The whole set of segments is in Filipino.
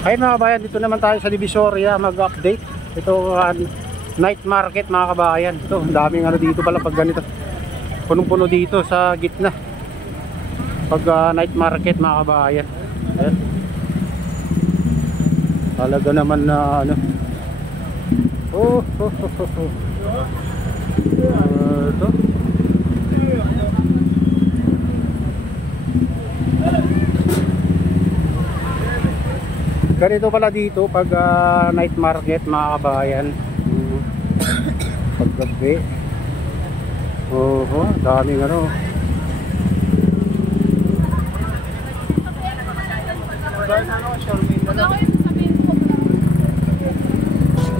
Ay mga kabayan, dito naman tayo sa Divisoria mag-update. Ito night market mga kabayan. Ito, ang daming ano dito pala pag ganito. Punong-puno dito sa gitna. Pag night market mga kabayan. Ayan. Talaga naman na ano. Ito. Ganito pala dito pag night market mga kabayan. Pag gabi. Daming ano.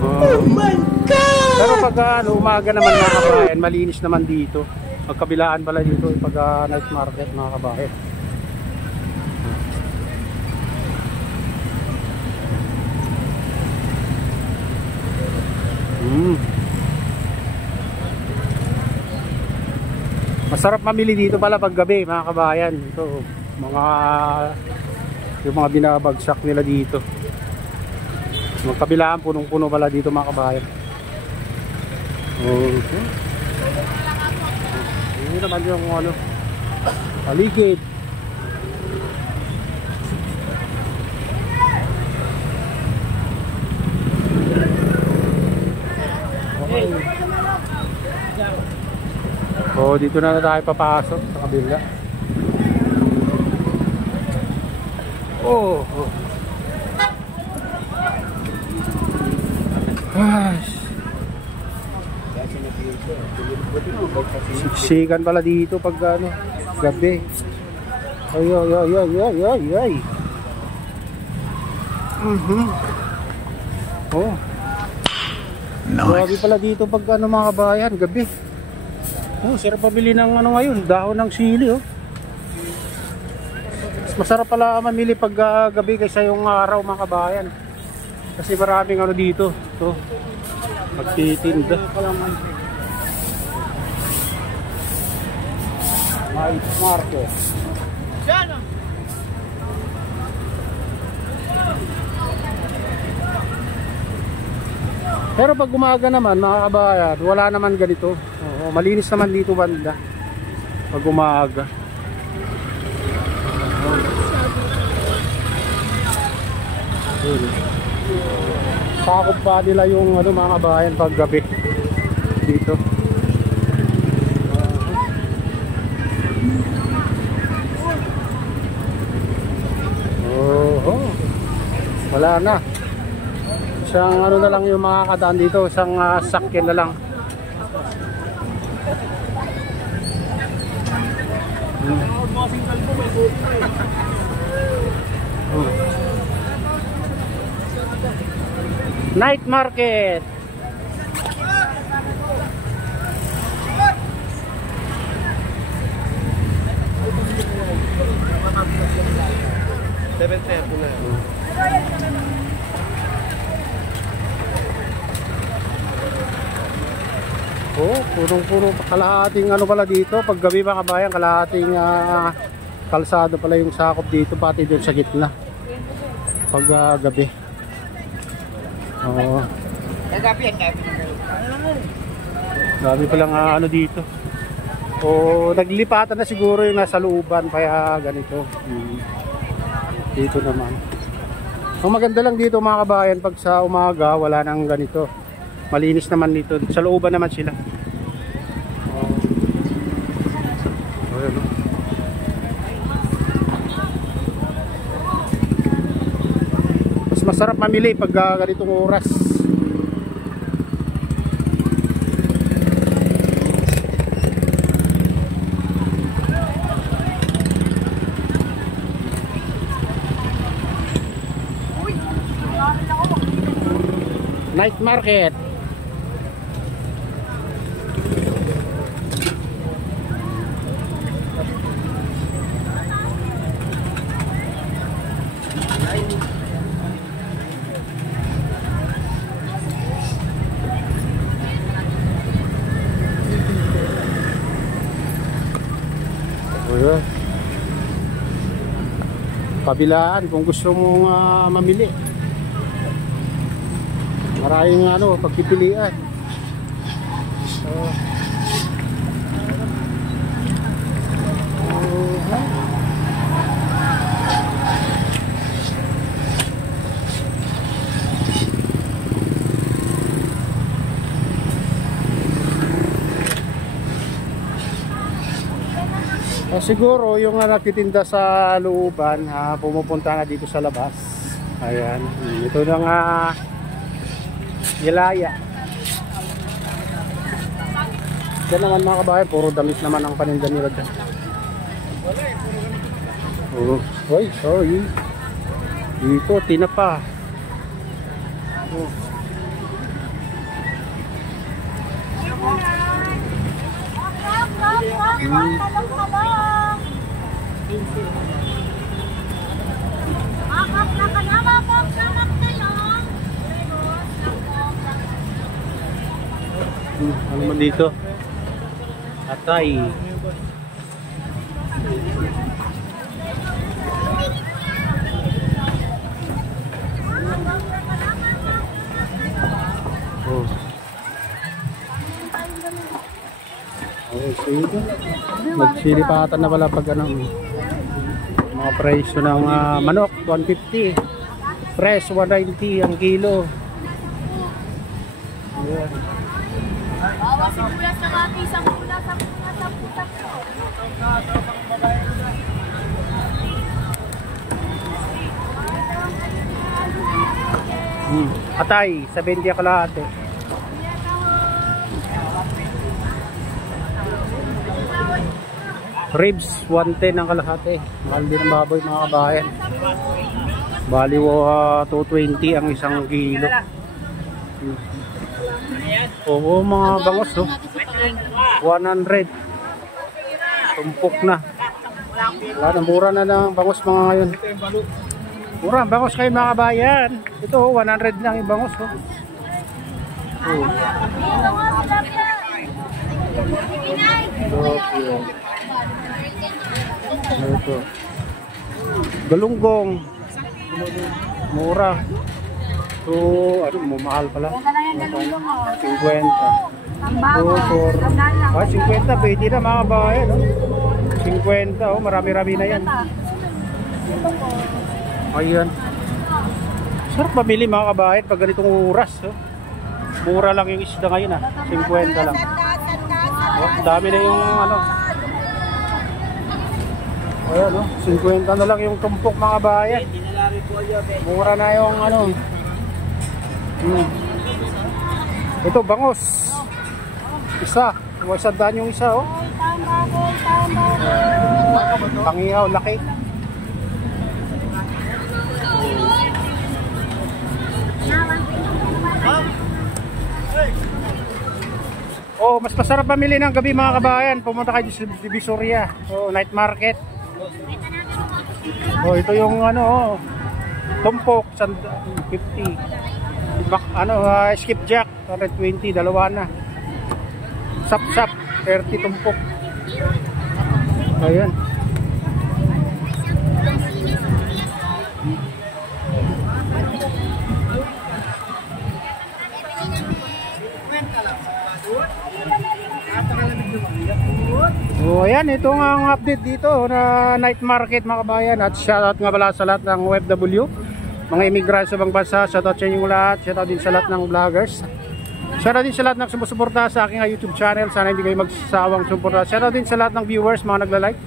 Oh my God! Pero pag umaga naman mga kabayan, malinis naman dito. Magkabilaan pala dito pag night market mga kabayan. Masarap mamili dito pala pag gabi mga kabayan. Ito yung mga binabagsak nila dito. Magkabilaan punong-puno pala dito mga kabayan. Okay. Ini naman yung ano, paligid. Okay. Dito na tayo papasok sa kabila. Siksikan pala dito pag ano, gabi. Ay. Grabe pala dito pag ano mga kabayan, gabi. Sarap pabili ng ano ngayon, dahon ng sili Mas masarap pala mamili pag gabi kaysa yung araw mga kabayan. Kasi maraming ano dito. Ito, magtitinda. Night market. Pero pag umaga naman mga kabayan, wala naman ganito. Malinis naman dito banda pag umaga. Sakop pa nila yung ano mga kabayan pag gabi dito. Wala na. Isang ano na lang yung mga kadaan dito, isang sakyan na lang. Night market. Punong-puno kalahating ano pala dito pag gabi mga kabayan, kalahating kalsado pala yung sakop dito pati doon sa gitna pag gabi. Gabi palang ano dito. Naglipatan na siguro yung nasa looban kaya ganito. Dito naman. Ang maganda lang dito mga kabayan, pag sa umaga wala nang ganito. Malinis naman dito. Sa looban naman sila. Mas masarap mamili pag ganitong oras. Night market. kabilaan kung gusto mong mamili. Maraming pagpipilian. So, siguro yung nagtitinda sa looban, pumupunta na dito sa labas. Ayan, ito na nga Yelaya. Yan naman mga kabayan, puro damit naman ang paninda nila dyan. Oh, oy, sorry. Dito, tinapa. Oh. Ano man dito? Atay. Oh. Oh, sige. Nagsilipatan na pala pag mga presyo ng manok, 150. Fresh, 190 ang kilo. Ayan. Bawas yung pula sa mati, sa pula. Atay, 70 kalahati. Ribs, 110 ang kalahati. Mahal din ang baboy mga kabayan. Bali 220 ang isang kilo. Oo, mga bangos 100. Tumpok na. Wala na, mura na ng bangos mga ngayon. Mura ang bangos kayo mga kabayan. Ito 100 lang yung bangos. Ito. Galunggong. Mura. So, mahal pala. 50. 50 pwede na mga bayan. 50, marami-rami na yan. Ayan. Sarap pamili mga kabayan pag ganitong oras. Mura lang yung isda ngayon 50 lang. Dami na yung ayan 50 na lang yung tumpok mga kabayan. Mura na yung Ito bangos. Isa, 100 yung isa Pangihaw, laki. Mas masarap pamili ng gabi mga kabayan. Pumunta kayo sa Divisoria. Night market. Ito yung tumpok 50. Skipjack 120, dalawa na. Sap-sap 30 tumpok. Ayan. Ayan, ito nga ang update dito na night market mga kabayan. At shoutout nga pala sa lahat ng OFW, mga immigrant sa ibang bansa. Shoutout sa inyong lahat. Shoutout din sa lahat ng vloggers. Shoutout din sa lahat ng sumusuporta sa aking YouTube channel. Sana hindi kayo magsasawang sumuporta. Shoutout din sa lahat ng viewers, mga nagla-like,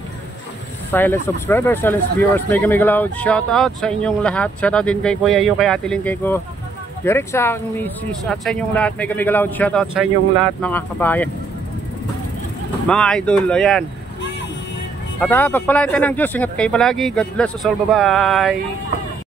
silent subscribers, silent viewers. Mega loud shoutout sa inyong lahat. Shoutout din kay Kuya Yu, kay Ate Lynn, kay ko Derek, sa aking misis, at sa inyong lahat. Mega loud shoutout sa inyong lahat mga kabayan, mga idol. Ayan. At pagpalain tayo ng Diyos. Ingat kayo palagi. God bless us all. Bye bye.